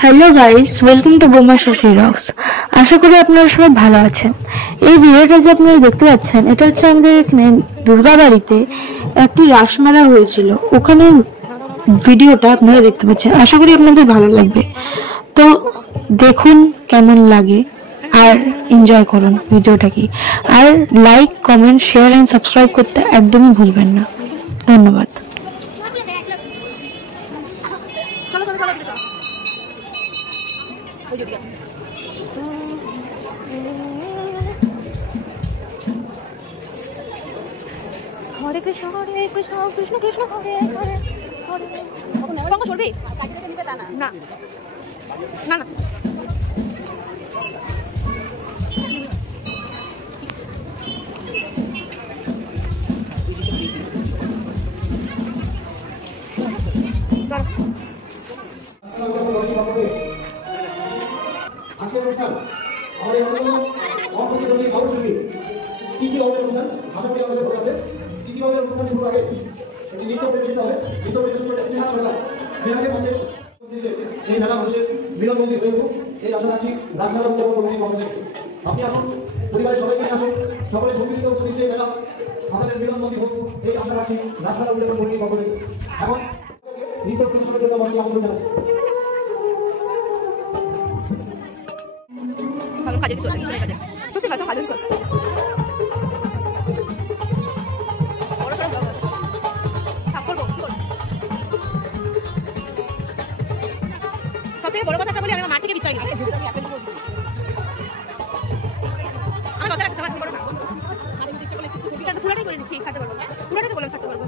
Hello guys, welcome to বোমা Shafi rocks. আশা করি আপনারা সবাই ভালো আছেন। এই ভিডিওটা যে আপনারা দেখতে পাচ্ছেন, এটা হচ্ছে আমাদের এখানে দুর্গাবাড়িতে একটি রাসমেলা হয়েছিল, ওখানে ভিডিওটা আপনারা দেখতে পাচ্ছেন। আশা করি আপনাদের ভালো লাগবে, তো দেখুন কেমন লাগে আর এনজয় করুন ভিডিওটাকে। আর like, comment, share and subscribe করতে একদমই ভুলবেন না। ধন্যবাদ। হরে কৃষ্ণ কৃষ্ণ কৃষ্ণ হরে হরে হরে রঙ চলবে না না না আপনি আসুন, পরিবারের সবাইকে নিয়ে আসুন, সকলে সুবিধা উপস্থিত মেলা আমাদের মিলনবন্দী হোক এই আশা রাখি। রাস্তার উদ্যাপন কমিটি পক্ষ থেকে এখন নৃত্য প্রদর্শনের জন্য আমি আমন্ত্রণ জানাচ্ছি। ভালো কাজে চলছে, কাজে সত্যি ভালো কাজে চলছে। সব থেকে বড় কথা বলি, আমি মাঠ থেকে বিচাই দিই। পুরাটাই করে নিচ্ছি, ছাড়তে পারবো, পুরাটাই বললাম ছাড়তে পারবো।